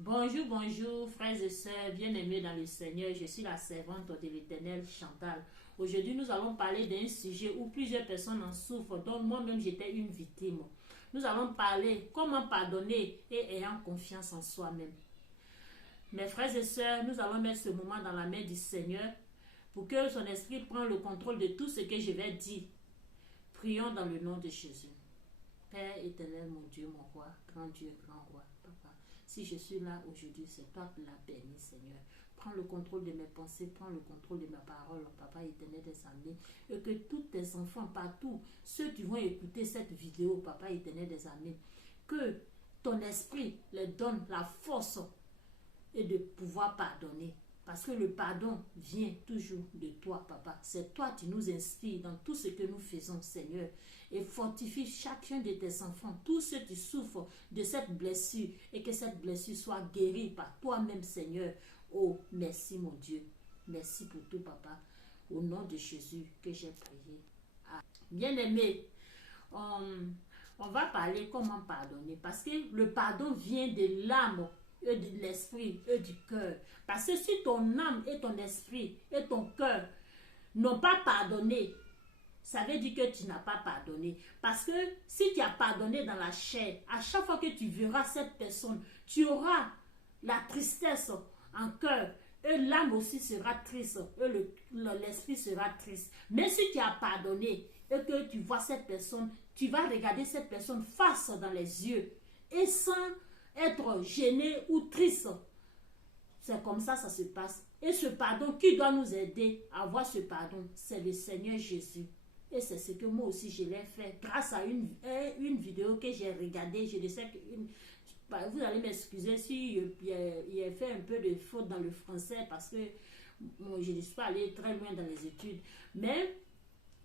Bonjour, bonjour, frères et sœurs, bien-aimés dans le Seigneur. Je suis la servante de l'Éternel, Chantal. Aujourd'hui, nous allons parler d'un sujet où plusieurs personnes en souffrent, dont moi-même j'étais une victime. Nous allons parler comment pardonner et ayant confiance en soi-même. Mes frères et sœurs, nous allons mettre ce moment dans la main du Seigneur pour que son esprit prenne le contrôle de tout ce que je vais dire. Prions dans le nom de Jésus. Père éternel, mon Dieu, mon roi, grand Dieu, grand roi, papa. Si je suis là aujourd'hui, c'est toi qui l'as permis, Seigneur. Prends le contrôle de mes pensées, prends le contrôle de ma parole, papa éternel des armées. Et que tous tes enfants partout, ceux qui vont écouter cette vidéo, papa éternel des armées, que ton esprit leur donne la force et de pouvoir pardonner. Parce que le pardon vient toujours de toi, papa. C'est toi qui nous inspires dans tout ce que nous faisons, Seigneur. Et fortifie chacun de tes enfants, tous ceux qui souffrent de cette blessure, et que cette blessure soit guérie par toi-même, Seigneur. Oh, merci, mon Dieu. Merci pour tout, papa. Au nom de Jésus que j'ai prié. Ah. Bien-aimé, on va parler comment pardonner. Parce que le pardon vient de l'âme et de l'esprit et du cœur. Parce que si ton âme et ton esprit et ton cœur n'ont pas pardonné, ça veut dire que tu n'as pas pardonné. Parce que si tu as pardonné dans la chair, à chaque fois que tu verras cette personne, tu auras la tristesse en cœur. Et l'âme aussi sera triste. Et l'esprit sera triste. Mais si tu as pardonné et que tu vois cette personne, tu vas regarder cette personne face dans les yeux. Et sans être gêné ou triste. C'est comme ça se passe. Et ce pardon, qui doit nous aider à avoir ce pardon? C'est le Seigneur Jésus. Et c'est ce que moi aussi je l'ai fait grâce à une vidéo que j'ai regardée. Je sais que vous allez m'excuser si j'ai fait un peu de faute dans le français parce que bon, je ne suis pas allée très loin dans les études. Mais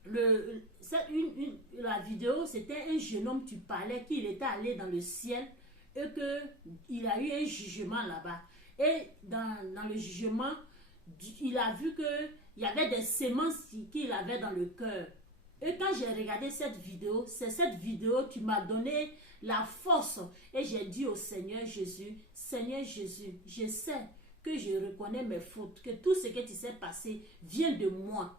la vidéo, c'était un jeune homme qui parlait qu'il était allé dans le ciel et qu'il a eu un jugement là-bas. Et dans le jugement, il a vu qu'il y avait des semences qu'il avait dans le cœur. Et quand j'ai regardé cette vidéo, c'est cette vidéo qui m'a donné la force. Et j'ai dit au Seigneur Jésus, Seigneur Jésus, je sais que je reconnais mes fautes, que tout ce qui s'est passé vient de moi.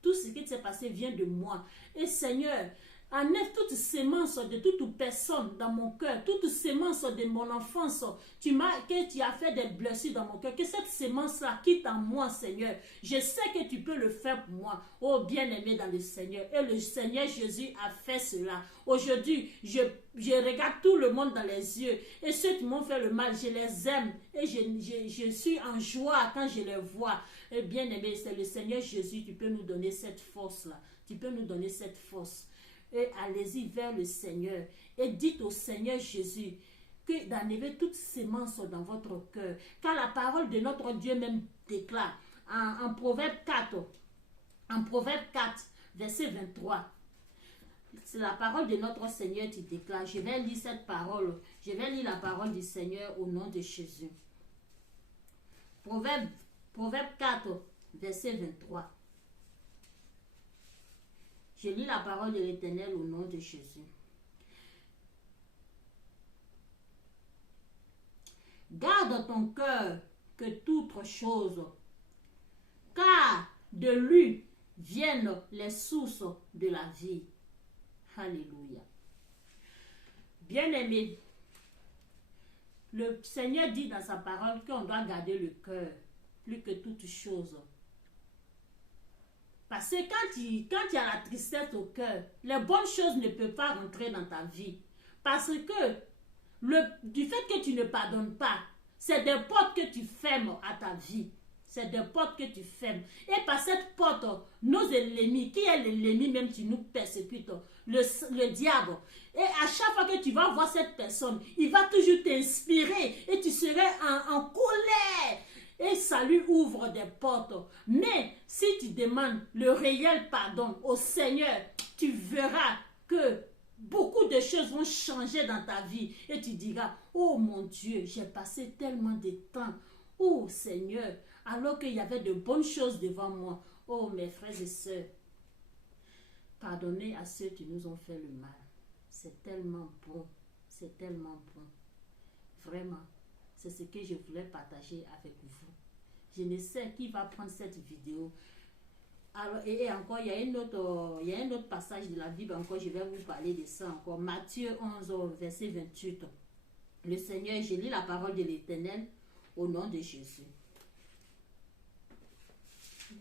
Tout ce qui s'est passé vient de moi. Et Seigneur, enlève toute sémence de toute personne dans mon cœur, toute sémence de mon enfance que tu as fait des blessures dans mon cœur, que cette sémence-là quitte en moi, Seigneur. Je sais que tu peux le faire pour moi, oh bien-aimé dans le Seigneur. Et le Seigneur Jésus a fait cela. Aujourd'hui, je regarde tout le monde dans les yeux et ceux qui m'ont fait le mal, je les aime et je suis en joie quand je les vois. Et bien-aimé, c'est le Seigneur Jésus qui peut nous donner cette force-là. Tu peux nous donner cette force. Et allez-y vers le Seigneur et dites au Seigneur Jésus que d'enlever toute sémence dans votre cœur. Car la parole de notre Dieu même déclare en Proverbe 4, verset 23. C'est la parole de notre Seigneur qui déclare. Je vais lire cette parole. Je vais lire la parole du Seigneur au nom de Jésus. Proverbe 4, verset 23. Je lis la parole de l'Éternel au nom de Jésus. Garde ton cœur que toute chose, car de lui viennent les sources de la vie. Alléluia. Bien-aimé, le Seigneur dit dans sa parole qu'on doit garder le cœur plus que toute chose. Parce que quand il y a la tristesse au cœur, les bonnes choses ne peuvent pas rentrer dans ta vie. Parce que du fait que tu ne pardonnes pas, c'est des portes que tu fermes à ta vie. C'est des portes que tu fermes. Et par cette porte, nos ennemis, qui est l'ennemi même qui nous persécute, le diable. Et à chaque fois que tu vas voir cette personne, il va toujours t'inspirer et tu serais en colère. Et ça lui ouvre des portes. Mais si tu demandes le réel pardon au Seigneur, tu verras que beaucoup de choses vont changer dans ta vie. Et tu diras, oh mon Dieu, j'ai passé tellement de temps. Oh Seigneur, alors qu'il y avait de bonnes choses devant moi. Oh mes frères et sœurs, pardonnez à ceux qui nous ont fait le mal. C'est tellement bon. C'est tellement bon. Vraiment. C'est ce que je voulais partager avec vous. Je ne sais qui va prendre cette vidéo. Alors, et encore, il y a un autre passage de la Bible encore, je vais vous parler de ça encore. Matthieu 11, verset 28. Le Seigneur, je lis la parole de l'Éternel au nom de Jésus.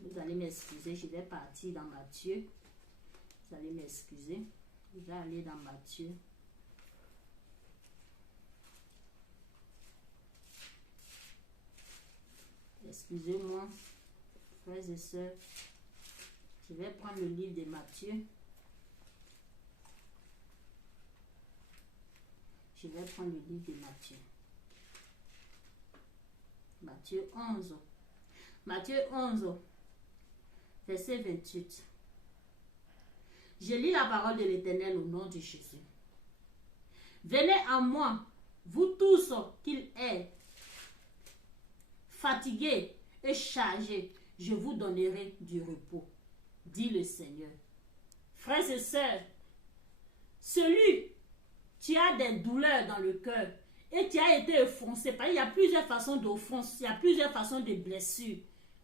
Vous allez m'excuser, je vais partir dans Matthieu. Vous allez m'excuser. Je vais aller dans Matthieu. Excusez-moi, frères et sœurs. Je vais prendre le livre de Matthieu. Je vais prendre le livre de Matthieu. Matthieu 11. Matthieu 11, verset 28. Je lis la parole de l'Éternel au nom de Jésus. Venez à moi, vous tous qu'il est fatigués et chargés, je vous donnerai du repos, dit le Seigneur. Frères et sœurs, celui qui a des douleurs dans le cœur et qui a été offensé, parce qu'il y a plusieurs façons d'offense, il y a plusieurs façons de blessures,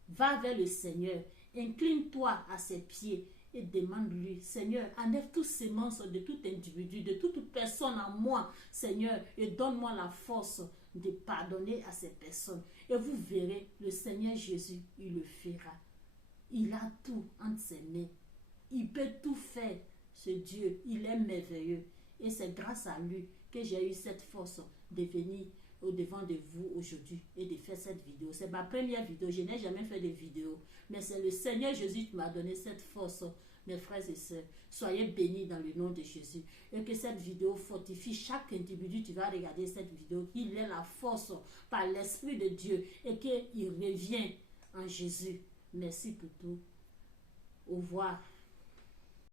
va vers le Seigneur, incline-toi à ses pieds et demande-lui, Seigneur, enlève toutes ces monstres de tout individu, de toute personne en moi, Seigneur, et donne-moi la force de pardonner à ces personnes. Et vous verrez, le Seigneur Jésus, il le fera. Il a tout entre ses mains. Il peut tout faire, ce Dieu. Il est merveilleux. Et c'est grâce à lui que j'ai eu cette force de venir au-devant de vous aujourd'hui et de faire cette vidéo. C'est ma première vidéo. Je n'ai jamais fait de vidéo. Mais c'est le Seigneur Jésus qui m'a donné cette force. Mes frères et sœurs, soyez bénis dans le nom de Jésus. Et que cette vidéo fortifie chaque individu qui va regarder cette vidéo. Qu'il ait la force par l'Esprit de Dieu et qu'il revienne en Jésus. Merci pour tout. Au revoir.